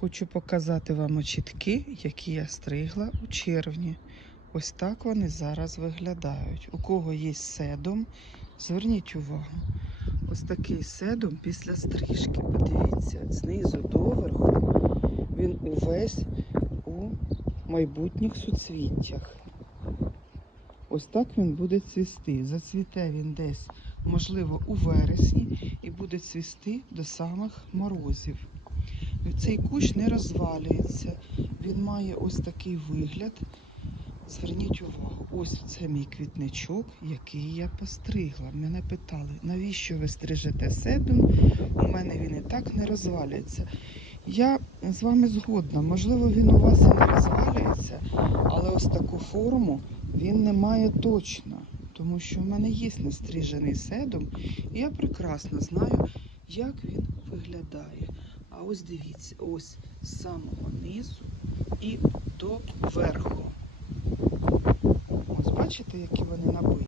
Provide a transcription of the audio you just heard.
Хочу показати вам очітки, які я стригла у червні. Ось так вони зараз виглядають. У кого є седом, зверніть увагу. Ось такий седом після стрижки. Подивіться, знизу до верху він увесь у майбутніх суцвіттях. Ось так він буде цвісти. Зацвіте він десь, можливо, у вересні і буде цвісти до самих морозів. Цей кущ не розвалюється. Він має ось такий вигляд. Зверніть увагу, ось це мій квітничок, який я постригла. Мене питали, навіщо ви стрижете седум? У мене він і так не розвалюється. Я з вами згодна, можливо, він у вас і не розвалюється, але ось таку форму він не має точно. Тому що в мене є настрижений седум, і я прекрасно знаю, як він виглядає. А ось дивіться, ось з самого низу і до верху. Ось бачите, які вони набиті.